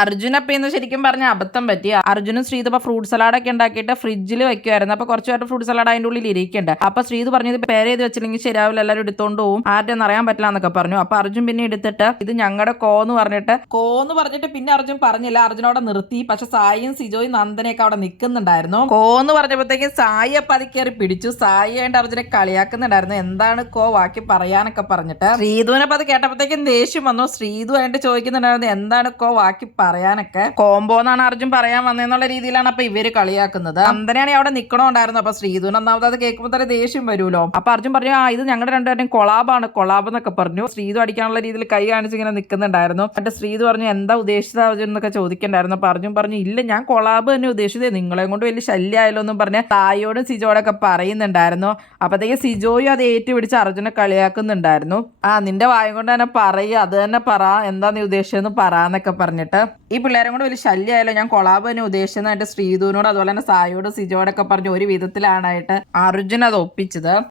അർജുനപ്പ ഇന്ന് ശരിക്കും പറഞ്ഞ അബദ്ധം പറ്റി. അർജുനും ശ്രീതു ഇപ്പൊ ഫ്രൂട്ട് സലാഡൊക്കെ ഉണ്ടാക്കിയിട്ട് ഫ്രിഡ്ജിൽ വെക്കുമായിരുന്നു. അപ്പൊ കുറച്ചു പേരുടെ ഫ്രൂട്ട് സലാഡ് അതിന്റെ ഉള്ളിൽ ഇരിക്കുന്നുണ്ട്. അപ്പൊ ശ്രീതു പറഞ്ഞത് പേര് ചെയ്ത് വെച്ചില്ലെങ്കിൽ ശരിയാവില്ല, എല്ലാവരും എടുത്തോണ്ട് പോവും, ആരുടെന്ന് അറിയാൻ പറ്റില്ല എന്നൊക്കെ പറഞ്ഞു. അപ്പൊ അർജുൻ പിന്നെ എടുത്തിട്ട് ഇത് ഞങ്ങളുടെ കോന്ന് പറഞ്ഞിട്ട് പിന്നെ അർജുൻ പറഞ്ഞില്ല, അർജുനോടെ നിർത്തി. പക്ഷെ സായിയും സിജോയും നന്ദനയൊക്കെ അവിടെ നിൽക്കുന്നുണ്ടായിരുന്നു. കോന്ന് പറഞ്ഞപ്പോഴത്തേക്കും സായി അപ്പൊ അത് കയറി പിടിച്ചു. സായി ആയിട്ട് അർജുനെ കളിയാക്കുന്നുണ്ടായിരുന്നു, എന്താണ് കോ ബാക്കി പറയാനൊക്കെ പറഞ്ഞിട്ട്. ശ്രീധുവിനപ്പൊ അത് കേട്ടപ്പോഴത്തേക്കും ദേഷ്യം വന്നു. ശ്രീധു ആയിട്ട് ചോദിക്കുന്നുണ്ടായിരുന്നു എന്താണ് കോ ബാക്കി പറയാനൊക്കെ. കോംബോ എന്നാണ് അർജുൻ പറയാൻ വന്നതെന്നുള്ള രീതിയിലാണ് അപ്പൊ ഇവര് കളിയാക്കുന്നത്. നന്ദനയാണെങ്കിൽ അവിടെ നിക്കണോണ്ടായിരുന്നു. അപ്പൊ ശ്രീധുവിന് ഒന്നാമത് അത് കേൾക്കുമ്പോൾ തന്നെ ദേഷ്യം വരുമല്ലോ. അപ്പൊ അർജുൻ പറഞ്ഞു ഇത് ഞങ്ങളുടെ രണ്ടുപേരും കൊളാബ് എന്നൊക്കെ പറഞ്ഞു. ശ്രീധു അടിക്കാനുള്ള രീതിയിൽ കൈ കാണിച്ച് ഇങ്ങനെ നിൽക്കുന്നുണ്ടായിരുന്നു. എന്നിട്ട് ശ്രീധു പറഞ്ഞു എന്താ ഉദ്ദേശിച്ചത് അർജുൻ എന്നൊക്കെ ചോദിക്കണ്ടായിരുന്നു. അപ്പൊ അർജുൻ പറഞ്ഞു ഇല്ല ഞാൻ കൊളാബ് തന്നെ ഉദ്ദേശിച്ചത്, നിങ്ങളെ കൊണ്ട് വലിയ ശല്യമായല്ലോ എന്നും പറഞ്ഞ് തായോടും സിജോടൊക്കെ പറയുന്നുണ്ടായിരുന്നു. അപ്പത്തേക്ക് സിജോയും അത് ഏറ്റുപിടിച്ച് അർജുനെ കളിയാക്കുന്നുണ്ടായിരുന്നു. നിന്റെ വായം കൊണ്ട് തന്നെ പറയുക, അത് തന്നെ പറ, എന്താ നീ ഉദ്ദേശിച്ചതെന്ന് പറയാന്നൊക്കെ പറഞ്ഞിട്ട്. ഈ പിള്ളേരെ കൊണ്ട് വലിയ ശല്യമായല്ലോ, ഞാൻ കൊളാബ് തന്നെ ഉദ്ദേശിച്ചതായിട്ട് ശ്രീധുവിനോട് അതുപോലെ തന്നെ സായോട് സിജോടൊക്കെ പറഞ്ഞു. ഒരു വിധത്തിലാണായിട്ട് അർജുൻ അത് ഒപ്പിച്ചത്.